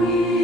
You.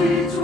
see to